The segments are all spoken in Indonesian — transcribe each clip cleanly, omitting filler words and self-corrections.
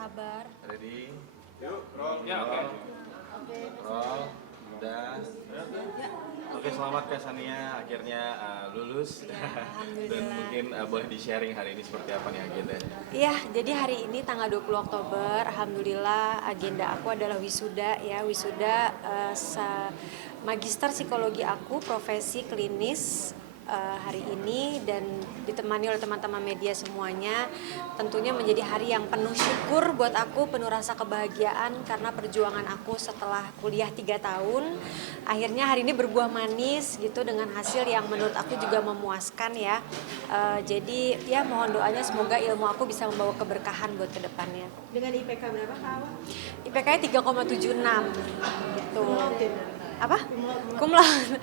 Sabar. Ready? Yuk, roll. Ya, oke. Oke. Roll. Udah. Oke, selamat Kak Sania akhirnya lulus. Alhamdulillah. Dan mungkin boleh di-sharing hari ini seperti apa nih agendanya? Iya, jadi hari ini tanggal 20 Oktober, alhamdulillah agenda aku adalah wisuda ya, wisuda magister psikologi aku, profesi klinis hari ini, dan ditemani oleh teman-teman media semuanya. Tentunya menjadi hari yang penuh syukur buat aku, penuh rasa kebahagiaan karena perjuangan aku setelah kuliah 3 tahun akhirnya hari ini berbuah manis gitu, dengan hasil yang menurut aku juga memuaskan ya. Jadi ya mohon doanya semoga ilmu aku bisa membawa keberkahan buat kedepannya. Dengan IPK berapa Kak Awa? IPK-nya 3,76 gitu. Apa? Cum laude.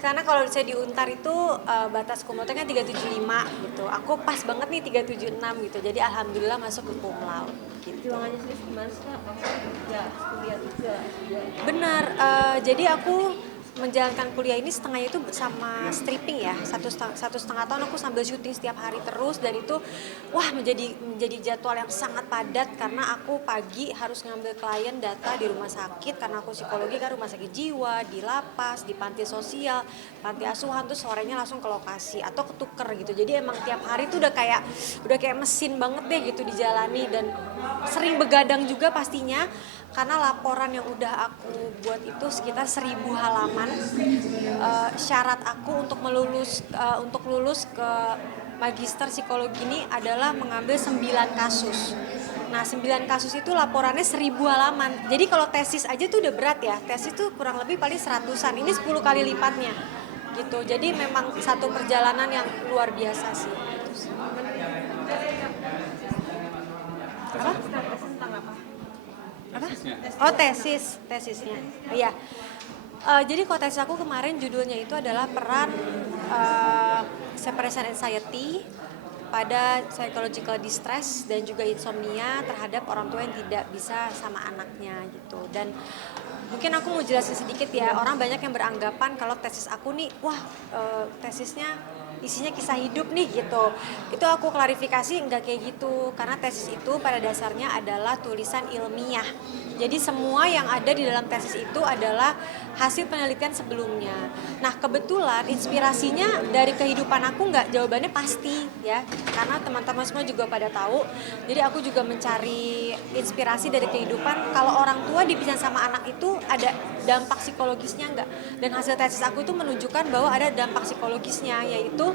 Karena kalau saya di Untar itu batas cum laude kan 375 gitu. Aku pas banget nih 376 gitu. Jadi alhamdulillah masuk ke cum laude gitu. Perjuangannya sendiri gimana sih Kak? Ya, kuliah juga. Benar, jadi aku menjalankan kuliah ini setengahnya itu sama stripping ya, satu setengah tahun aku sambil syuting setiap hari terus, dan itu wah menjadi jadwal yang sangat padat karena aku pagi harus ngambil klien data di rumah sakit karena aku psikologi kan, rumah sakit jiwa, di lapas, di panti sosial, panti asuhan, tuh sorenya langsung ke lokasi atau ketuker gitu. Jadi emang tiap hari tuh udah kayak mesin banget deh gitu dijalani, dan sering begadang juga pastinya karena laporan yang udah aku buat itu sekitar 1000 halaman. Syarat aku untuk lulus ke magister psikologi ini adalah mengambil 9 kasus. Nah 9 kasus itu laporannya 1000 halaman. Jadi kalau tesis aja tuh udah berat ya. Tesis tuh kurang lebih paling 100-an. Ini 10 kali lipatnya gitu. Jadi memang satu perjalanan yang luar biasa sih. Apa? Tentang apa? Apa? Oh tesisnya. Iya. Jadi kalau tesis aku kemarin judulnya itu adalah peran separation anxiety pada psychological distress dan juga insomnia terhadap orang tua yang tidak bisa sama anaknya gitu. Dan mungkin aku mau jelasin sedikit ya, orang banyak yang beranggapan kalau tesis aku nih, wah tesisnya isinya kisah hidup nih gitu. Itu aku klarifikasi enggak kayak gitu, karena tesis itu pada dasarnya adalah tulisan ilmiah. Jadi semua yang ada di dalam tesis itu adalah hasil penelitian sebelumnya. Nah kebetulan inspirasinya dari kehidupan aku enggak, jawabannya pasti ya, karena teman-teman semua juga pada tahu. Jadi aku juga mencari inspirasi dari kehidupan, kalau orang tua dipisah sama anak itu ada dampak psikologisnya enggak. Dan hasil tesis aku itu menunjukkan bahwa ada dampak psikologisnya, yaitu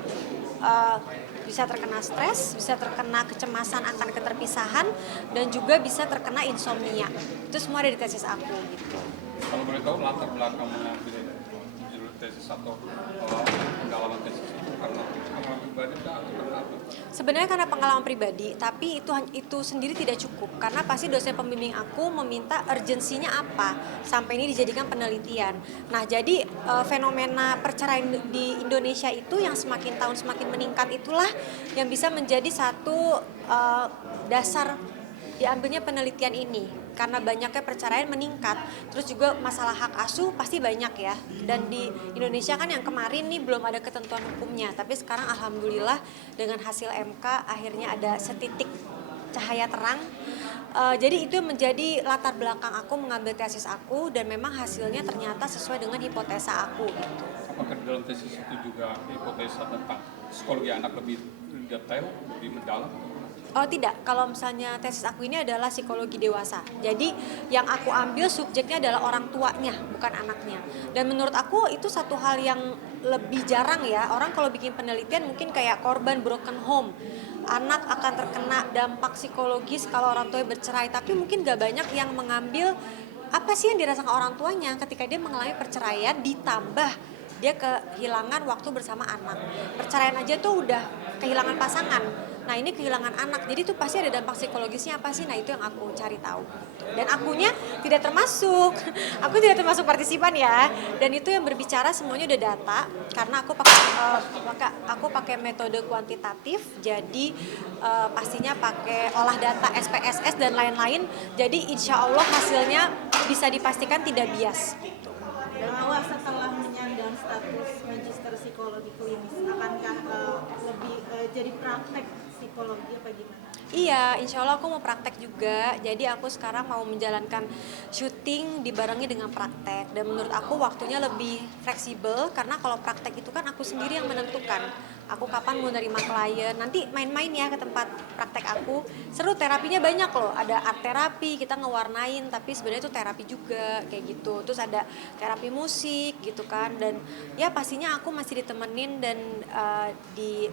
bisa terkena stres, bisa terkena kecemasan akan keterpisahan, dan juga bisa terkena insomnia. Itu semua ada di tesis aku gitu. Kalau boleh tahu latar belakangnya judul tesis atau pengalaman tesis itu karena pengalaman pribadi atau karena apa? Sebenarnya karena pengalaman pribadi, tapi itu sendiri tidak cukup karena pasti dosen pembimbing aku meminta urgensinya apa sampai ini dijadikan penelitian. Nah, jadi fenomena perceraian di Indonesia itu yang semakin tahun semakin meningkat, itulah yang bisa menjadi satu dasar diambilnya penelitian ini. Karena banyaknya perceraian meningkat, terus juga masalah hak asuh pasti banyak ya. Dan di Indonesia kan yang kemarin nih belum ada ketentuan hukumnya, tapi sekarang alhamdulillah dengan hasil MK akhirnya ada setitik cahaya terang. Jadi itu menjadi latar belakang aku mengambil tesis aku, dan memang hasilnya ternyata sesuai dengan hipotesa aku gitu. Apakah di dalam tesis itu juga hipotesa tentang psikologi anak lebih detail, lebih mendalam? Oh tidak, kalau misalnya tesis aku ini adalah psikologi dewasa. Jadi yang aku ambil subjeknya adalah orang tuanya, bukan anaknya. Dan menurut aku itu satu hal yang lebih jarang ya. Orang kalau bikin penelitian mungkin kayak korban broken home, anak akan terkena dampak psikologis kalau orang tuanya bercerai. Tapi mungkin gak banyak yang mengambil apa sih yang dirasakan orang tuanya ketika dia mengalami perceraian, ditambah dia kehilangan waktu bersama anak. Perceraian aja tuh udah kehilangan pasangan. Nah ini kehilangan anak, jadi tuh pasti ada dampak psikologisnya apa sih? Nah itu yang aku cari tahu. Dan akunya tidak termasuk, aku tidak termasuk partisipan ya. Dan itu yang berbicara semuanya udah data, karena aku pakai metode kuantitatif. Jadi pastinya pakai olah data SPSS dan lain-lain. Jadi insya Allah hasilnya bisa dipastikan tidak bias. Dan Awa setelah menyandang status magister psikologi klinis, akankah lebih jadi praktek psikologi apa gimana? Iya, insya Allah aku mau praktek juga. Jadi aku sekarang mau menjalankan syuting dibarengi dengan praktek. Dan menurut aku waktunya lebih fleksibel karena kalau praktek itu kan aku sendiri yang menentukan. Aku kapan mau nerima klien. Nanti main-main ya ke tempat praktek aku. Seru, terapinya banyak loh. Ada art terapi, kita ngewarnain, tapi sebenarnya itu terapi juga kayak gitu. Terus ada terapi musik gitu kan. Dan ya pastinya aku masih ditemenin dan di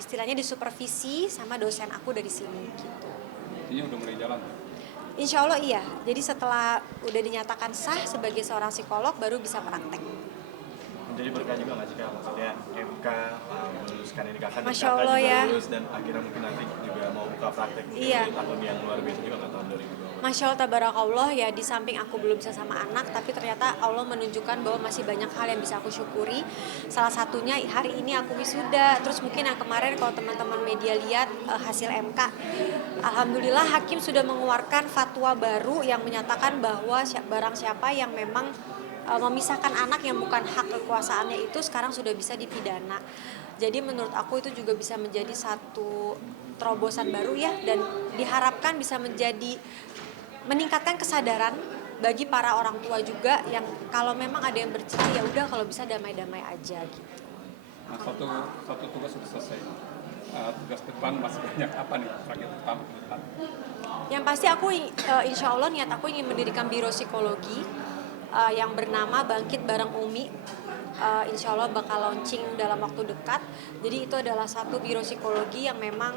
istilahnya disupervisi sama dosen aku dari sini gitu. Ini udah mulai jalan. Insya Allah iya. Jadi setelah udah dinyatakan sah sebagai seorang psikolog baru bisa praktek. Menjadi berkah juga nggak sih Kak? Maksudnya MK meluluskan ini Kakak, dan Masya Kakak Allah juga ya. lulus dan akhirnya mungkin nanti juga mau buka praktek Iya. di tahun yang luar biasa juga nggak, tahun 2020. Masya Allah tabarakallah ya, di samping aku belum bisa sama anak, tapi ternyata Allah menunjukkan bahwa masih banyak hal yang bisa aku syukuri. Salah satunya hari ini aku wisuda, terus mungkin yang kemarin kalau teman-teman media lihat hasil MK. Alhamdulillah hakim sudah mengeluarkan fatwa baru yang menyatakan bahwa barang siapa yang memang memisahkan anak yang bukan hak kekuasaannya itu sekarang sudah bisa dipidana. Jadi menurut aku itu juga bisa menjadi satu terobosan baru ya, dan diharapkan bisa meningkatkan kesadaran bagi para orang tua juga yang kalau memang ada yang bercerai ya udah kalau bisa damai-damai aja gitu. Nah, satu tugas sudah selesai. Tugas depan masih banyak apa nih target pertama ke depan? Yang pasti aku insya Allah niat aku ingin mendirikan biro psikologi yang bernama Bangkit Bareng Umi. Insya Allah bakal launching dalam waktu dekat. Jadi itu adalah satu biro psikologi yang memang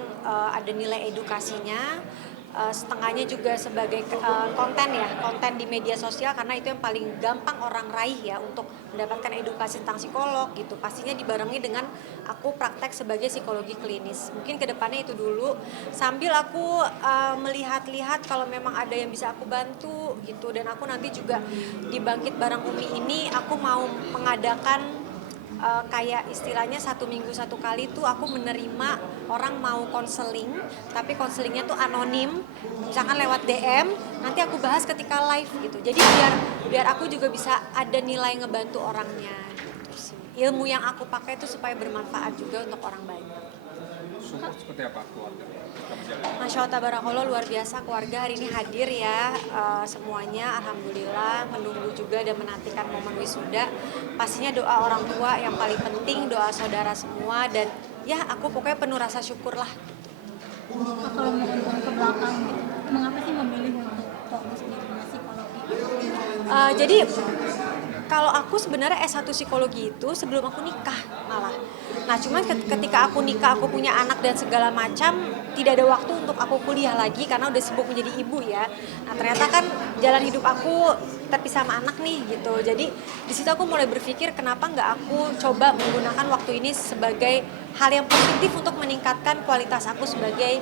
ada nilai edukasinya. Setengahnya juga sebagai konten di media sosial karena itu yang paling gampang orang raih ya untuk mendapatkan edukasi tentang psikolog gitu. Pastinya dibarengi dengan aku praktek sebagai psikologi klinis. Mungkin kedepannya itu dulu sambil aku melihat-lihat kalau memang ada yang bisa aku bantu gitu. Dan aku nanti juga di Bangkit Bareng Umi ini aku mau mengadakan kayak istilahnya 1 minggu 1 kali tuh aku menerima orang mau konseling, tapi konselingnya tuh anonim, misalkan lewat DM, nanti aku bahas ketika live gitu. Jadi biar aku juga bisa ada nilai ngebantu orangnya gitu sih. Ilmu yang aku pakai itu supaya bermanfaat juga untuk orang banyak. Support seperti apa keluarga? Masya Allah tabarakallah, luar biasa keluarga hari ini hadir ya, semuanya alhamdulillah menunggu juga dan menantikan momen wisuda. Pastinya doa orang tua yang paling penting, doa saudara semua, dan ya aku pokoknya penuh rasa syukur lah. Kalau mau ngomong ke belakang gitu, mengapa sih memilih untuk fokus di dunia psikologi? Jadi kalau aku sebenarnya S1 psikologi itu sebelum aku nikah malah. Nah cuman ketika aku nikah, aku punya anak dan segala macam, tidak ada waktu untuk aku kuliah lagi karena udah sibuk menjadi ibu ya. Nah ternyata kan jalan hidup aku terpisah sama anak nih gitu. Jadi di situ aku mulai berpikir kenapa nggak aku coba menggunakan waktu ini sebagai hal yang positif untuk meningkatkan kualitas aku sebagai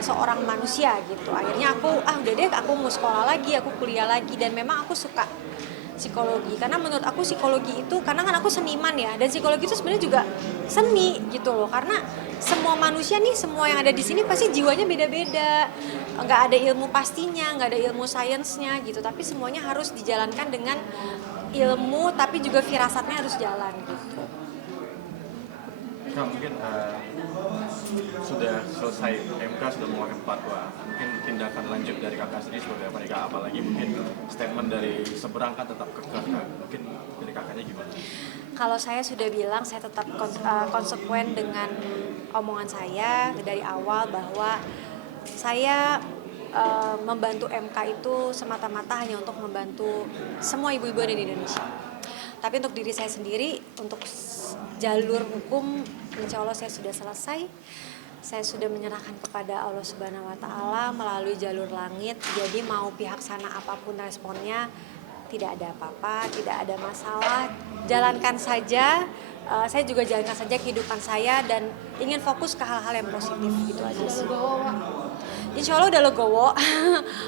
seorang manusia gitu. Akhirnya aku udah deh, aku mau sekolah lagi, aku kuliah lagi, dan memang aku suka psikologi karena menurut aku psikologi itu, karena kan aku seniman ya, dan psikologi itu sebenarnya juga seni gitu loh, karena semua manusia nih, semua yang ada di sini pasti jiwanya beda-beda, nggak ada ilmu pastinya, nggak ada ilmu sainsnya gitu, tapi semuanya harus dijalankan dengan ilmu, tapi juga firasatnya harus jalan gitu. Kak, mungkin sudah selesai MK, sudah mengeluarkan fatwa, mungkin tindakan lanjut dari kakak sendiri seperti apa nih Kak? Apalagi mungkin statement dari seberang kan tetap kekeh Kak. Mungkin dari kakaknya gimana? Kalau saya sudah bilang, saya tetap konsekuen dengan omongan saya dari awal bahwa saya membantu MK itu semata-mata hanya untuk membantu semua ibu-ibu di Indonesia. Tapi untuk diri saya sendiri, untuk jalur hukum, insya Allah saya sudah selesai. Saya sudah menyerahkan kepada Allah Subhanahu wa Ta'ala melalui jalur langit. Jadi mau pihak sana apapun responnya, tidak ada apa-apa, tidak ada masalah. Jalankan saja. Saya juga jalankan saja kehidupan saya dan ingin fokus ke hal-hal yang positif gitu aja sih. Insya Allah udah legowo.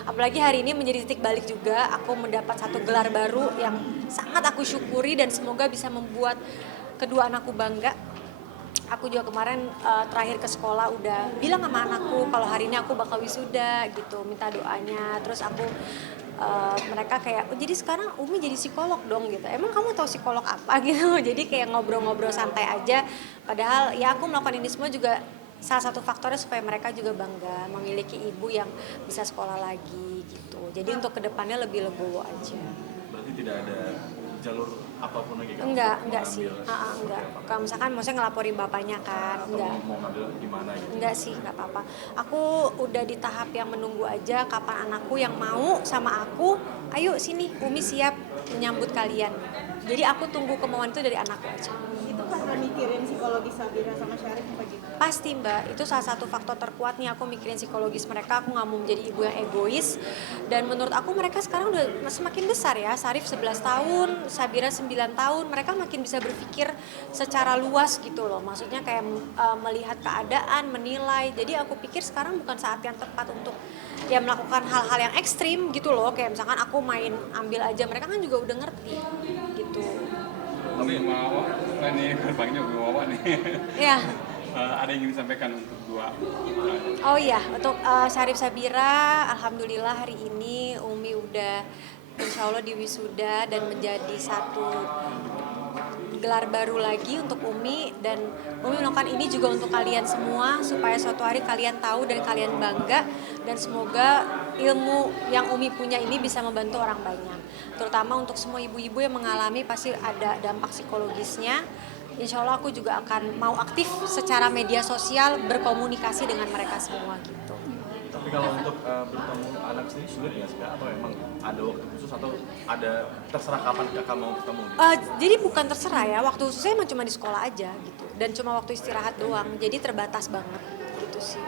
Apalagi hari ini menjadi titik balik juga. Aku mendapat satu gelar baru yang sangat aku syukuri dan semoga bisa membuat kedua anakku bangga. Aku juga kemarin terakhir ke sekolah udah bilang sama anakku kalau hari ini aku bakal wisuda gitu, minta doanya. Terus aku mereka kayak, oh jadi sekarang Umi jadi psikolog dong gitu. Emang kamu tahu psikolog apa gitu? Jadi kayak ngobrol-ngobrol santai aja. Padahal ya aku melakukan ini semua juga salah satu faktornya supaya mereka juga bangga memiliki ibu yang bisa sekolah lagi gitu. Jadi untuk kedepannya lebih legowo aja. Berarti tidak ada jalur apapun lagi kan? Enggak sih, enggak. Kalau misalkan maksudnya ngelaporin bapaknya kan, Atau enggak. mau ngambil gimana gitu? Enggak sih, enggak apa-apa. Aku udah di tahap yang menunggu aja kapan anakku yang mau sama aku, ayo sini, Umi siap menyambut kalian. Jadi aku tunggu kemauan itu dari anakku aja. Itu karena mikirin psikologi Sabira sama Syarif apa gimana? Pasti Mbak, itu salah satu faktor terkuat nih aku mikirin psikologis mereka, aku nggak mau menjadi ibu yang egois. Dan menurut aku mereka sekarang udah semakin besar ya, Syarif 11 tahun, Sabira 9 tahun, mereka makin bisa berpikir secara luas gitu loh. Maksudnya kayak melihat keadaan, menilai. Jadi aku pikir sekarang bukan saat yang tepat untuk ya melakukan hal-hal yang ekstrim gitu loh. Kayak misalkan aku main ambil aja, mereka kan juga udah ngerti gitu. Tapi Wawa, ini gerbangnya Wawa nih. Ya. Ada yang ingin disampaikan untuk dua Oh iya, untuk Syarif Sabira, alhamdulillah hari ini Umi udah insya Allah diwisuda dan menjadi satu gelar baru lagi untuk Umi, dan Umi melakukan ini juga untuk kalian semua supaya suatu hari kalian tahu dan kalian bangga, dan semoga ilmu yang Umi punya ini bisa membantu orang banyak, terutama untuk semua ibu-ibu yang mengalami pasti ada dampak psikologisnya. Insya Allah aku juga akan mau aktif secara media sosial berkomunikasi dengan mereka semua gitu. Tapi kalau untuk bertemu anak sendiri sulit nggak sih Kak? Atau emang ada waktu khusus atau ada terserah kapan Kakak mau ketemu gitu? Jadi bukan terserah ya, waktu khususnya emang cuma di sekolah aja gitu, dan cuma waktu istirahat doang, jadi terbatas banget gitu sih.